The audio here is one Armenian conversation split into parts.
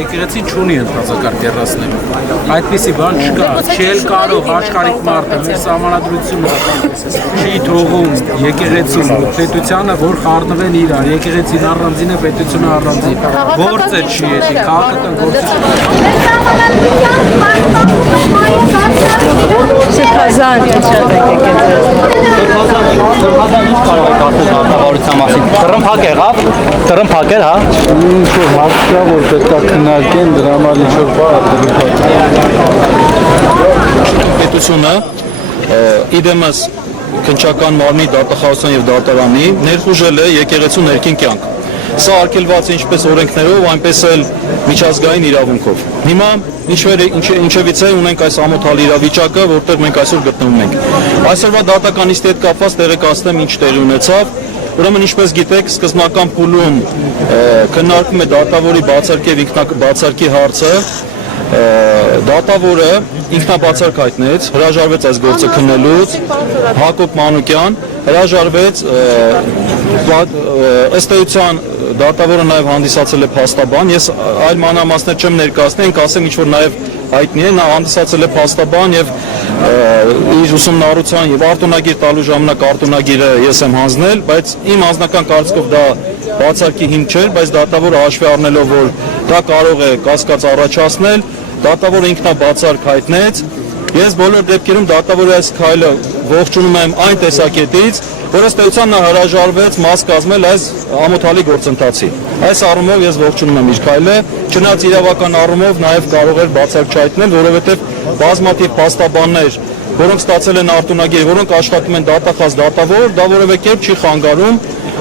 Եկեղեցին չունի ընթացակարգ դեռացնելու։ Այդպիսի բան չկա, չել կարող աշխարհիկ մարդը մեր սահմանադրությունը չի թողում եկեղեցին, պետությանը, որ խառնվեն իրար, եկեղեցին առանձին է, պետությունը առանձին։ Գործը չի էլի, քաղաքը տան գործը Տրմփակ էր, հա։ Ինչ-որ հարց կա, որ պետք է քննարկեն, դրա համար ինչ-որ բան պետությունը իդեմս քննչական մարմնի դատախազության եւ դատարանի ներխուժել է եկեղեցու ներքին կյանք։ Սա արգելված է ինչպես օրենքներով, այնպես էլ միջազգային իրավունքով։ Հիմա ինչևիցե ունենք այս ամոթալի իրավիճակը, որտեղ մենք այսօր գտնվում ենք։ Այսօրվա դատական նիստի հետ կապված տեղեկացնեմ ինչ տեղի ունեցավ։ Ուրեմն ինչպես գիտեք, սկզբնական փուլում քննարկվում է դատավորի բացարկի հարցը, դատավորը ինքնաբացարկ հայտնեց, հրաժարվեց այս գործը քննելուց, Հակոբ Մանուկյան հրաժարվեց, ըստ էության դատավորը նաև հանդիսացել է փաստաբան, ես այլ մանրամասներ չեմ ներկայացնի, ենք ասեմ ինչ որ նաև հայտնի է, նա հանդիսացել է փաստաբան եւ իր ուսումնառության եւ արտոնագիր տալու ժամանակ արտոնագիրը ես եմ հանձնել, բայց իմ անձնական կարծիքով դա բացարկի հիմք չէր, բայց դատավորը հաշվի առնելով, որ դա կարող է կասկած առաջացնել, դատավորը ինքնաբացարկ հայտնեց, ես բոլոր դեպքերում դատավորի այս քայլը ողջունում եմ այն տեսակետից, որ ըստ էության նա հրաժարվեց մաս կազմել այս ամոթալի գործընթացի։ Այս առումով ես ողջունում եմ իր քայլը, չնայած իրավական առումով նաև կարող էր բացարկ չհայտնել, որովհետև բազմաթիվ փաստաբաններ, որոնք ստացել են արտոնագիր, որոնք աշխատում են դատախազ դատավոր, դա որևէ կերպ չի խանգարում,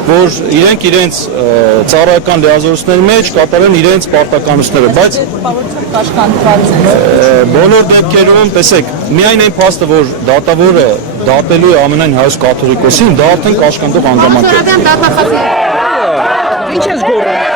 որ իրենք իրենց ծառայական լիազորությունների մեջ կատարեն իրենց պարտականությունները, բայց բոլոր դեպքերում, տեսեք, միայն այն փաստը, որ դատավորը դատելու է ամենայն հայոց կաթողիկոսին, դա արդեն կաշկանդող հանգամանք է։ Ինչ ես գոռում։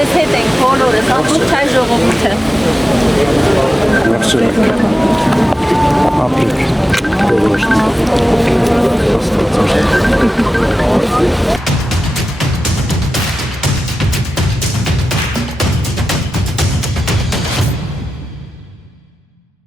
Ես հետ ենք բոլորս, ապուր չայ ժողովուրդը։ Ապիկ, բոլոր